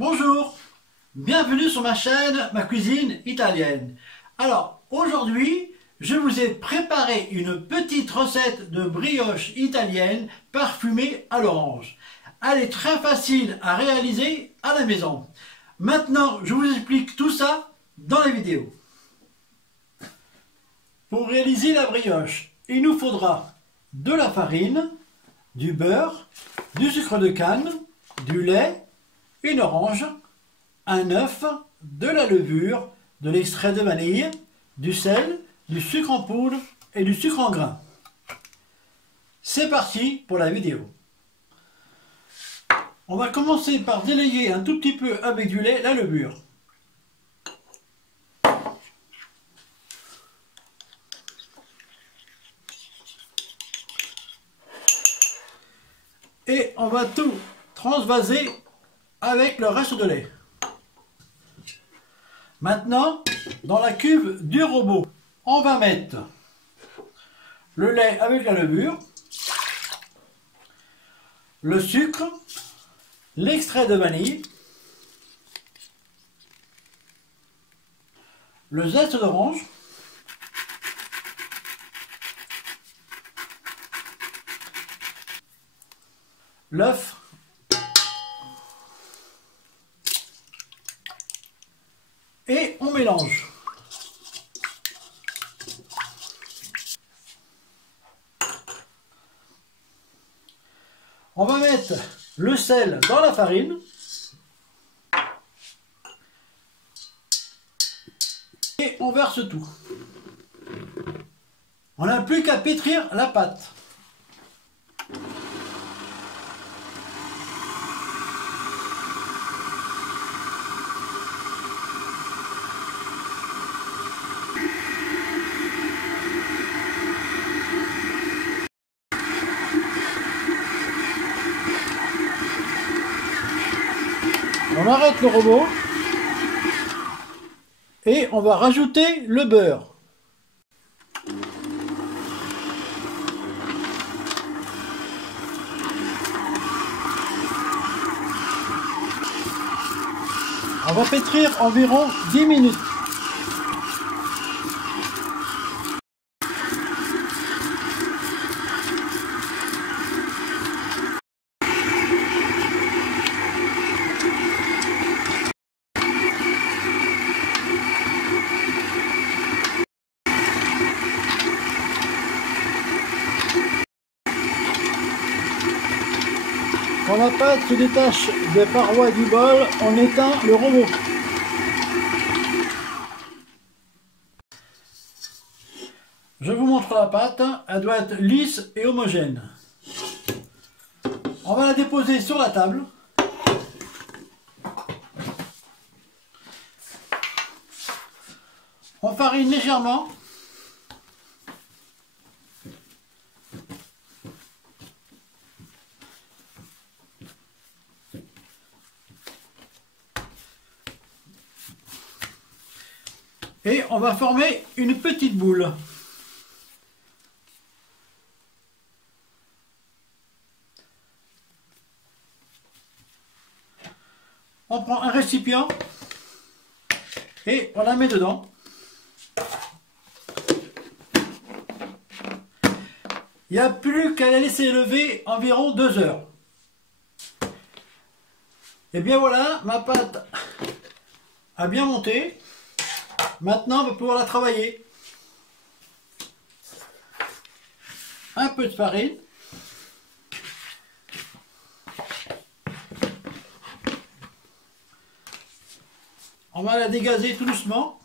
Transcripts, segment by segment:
Bonjour, bienvenue sur ma chaîne Ma Cuisine Italienne. Alors aujourd'hui, je vous ai préparé une petite recette de brioche italienne parfumée à l'orange. Elle est très facile à réaliser à la maison. Maintenant, je vous explique tout ça dans la vidéo. Pour réaliser la brioche, il nous faudra de la farine, du beurre, du sucre de canne, du lait, une orange, un œuf, de la levure, de l'extrait de vanille, du sel, du sucre en poudre et du sucre en grains. C'est parti pour la vidéo. On va commencer par délayer un tout petit peu avec du lait la levure. Et on va tout transvaser avec le reste de lait. Maintenant, dans la cuve du robot, on va mettre le lait avec la levure, le sucre, l'extrait de vanille, le zeste d'orange, l'œuf, et on mélange. On va mettre le sel dans la farine. Et on verse tout. On n'a plus qu'à pétrir la pâte. On arrête le robot et on va rajouter le beurre. On va pétrir environ 10 minutes. Quand la pâte se détache des parois du bol, on éteint le robot. Je vous montre la pâte, elle doit être lisse et homogène. On va la déposer sur la table. On farine légèrement. Et on va former une petite boule. On prend un récipient et on la met dedans. Il n'y a plus qu'à la laisser lever environ 2 heures. Et bien voilà, ma pâte a bien monté. Maintenant, on va pouvoir la travailler. Un peu de farine. On va la dégazer tout doucement.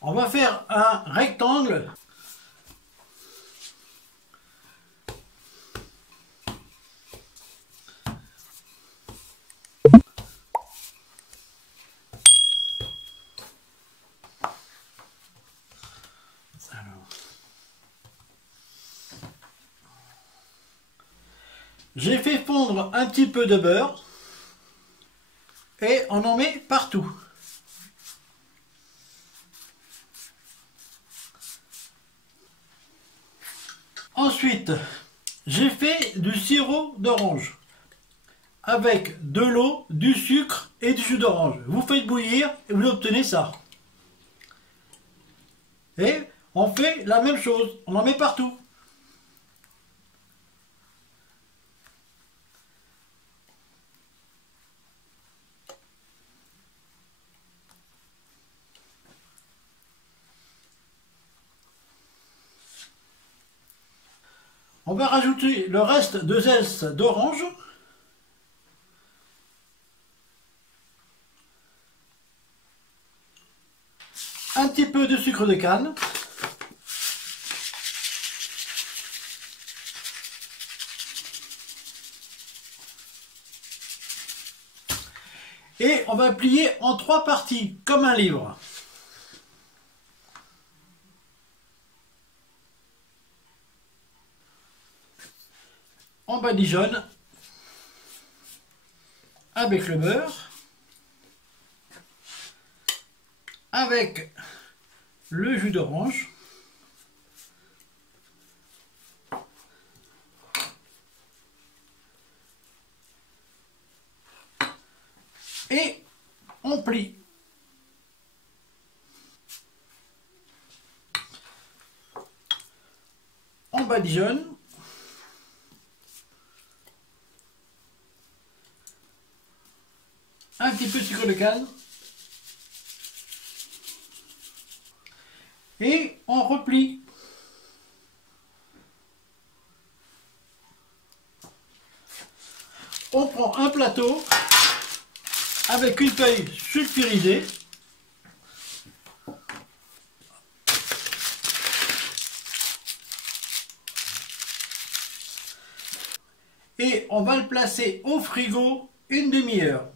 On va faire un rectangle. J'ai fait fondre un petit peu de beurre et on en met partout. Ensuite, j'ai fait du sirop d'orange avec de l'eau, du sucre et du jus d'orange. Vous faites bouillir et vous obtenez ça. Et on fait la même chose, on en met partout. On va rajouter le reste de zeste d'orange. Un petit peu de sucre de canne. Et on va plier en 3 parties, comme un livre. On badigeonne avec le beurre, avec le jus d'orange, et on plie. On badigeonne. Un petit peu de sucre de canne. Et on replie. On prend un plateau avec une feuille sulfurisée. Et on va le placer au frigo une demi-heure.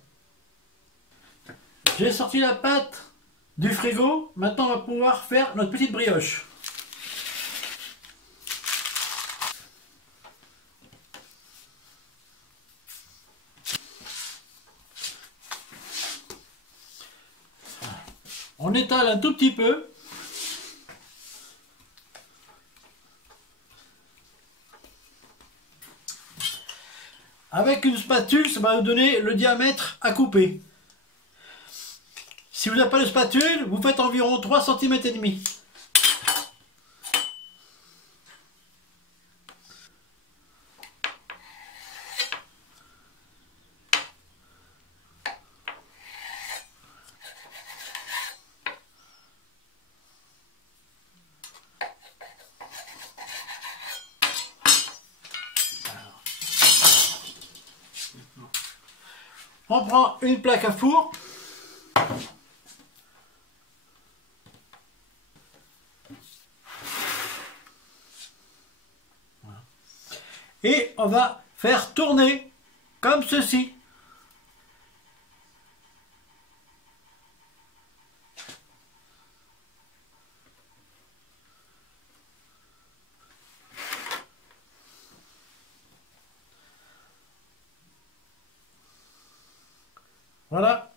J'ai sorti la pâte du frigo. Maintenant, on va pouvoir faire notre petite brioche. On étale un tout petit peu. Avec une spatule, ça va nous donner le diamètre à couper. Si vous n'avez pas de spatule, vous faites environ 3,5 cm. On prend une plaque à four. Et on va faire tourner comme ceci. Voilà.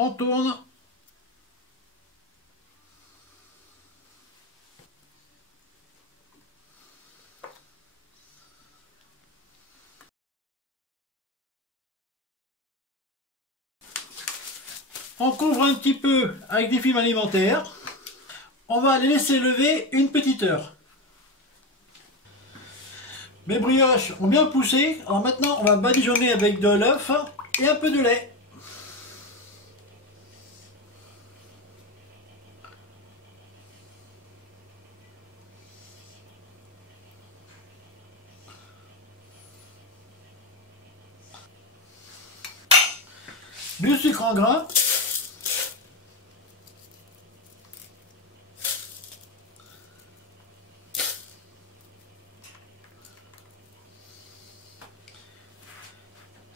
On tourne. On couvre un petit peu avec des films alimentaires. On va les laisser lever une petite heure. Mes brioches ont bien poussé. Alors maintenant, on va badigeonner avec de l'œuf et un peu de lait. Du sucre en grains.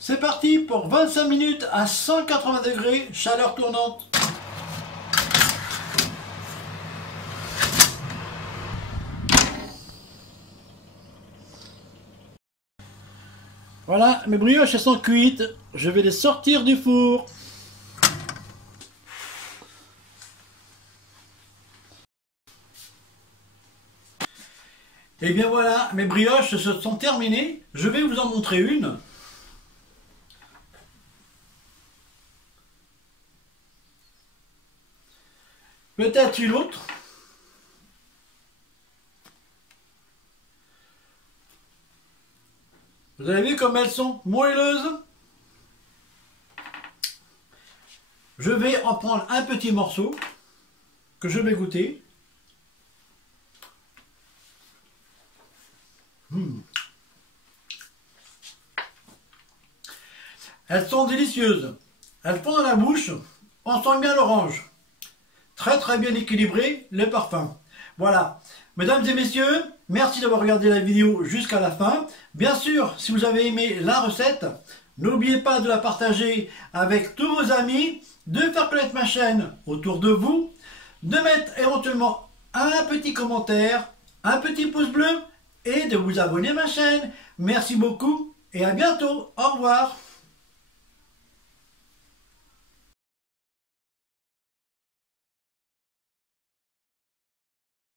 C'est parti pour 25 minutes à 180 degrés, chaleur tournante. Voilà, mes brioches elles sont cuites. Je vais les sortir du four. Et bien voilà, mes brioches se sont terminées. Je vais vous en montrer une. Peut-être une autre. Vous avez vu comme elles sont moelleuses? Je vais en prendre un petit morceau que je vais goûter. Elles sont délicieuses. Elles font dans la bouche. On sent bien l'orange. Très très bien équilibré, le parfum. Voilà. Mesdames et messieurs, merci d'avoir regardé la vidéo jusqu'à la fin. Bien sûr, si vous avez aimé la recette, n'oubliez pas de la partager avec tous vos amis, de faire connaître ma chaîne autour de vous, de mettre éventuellement un petit commentaire, un petit pouce bleu et de vous abonner à ma chaîne. Merci beaucoup et à bientôt. Au revoir.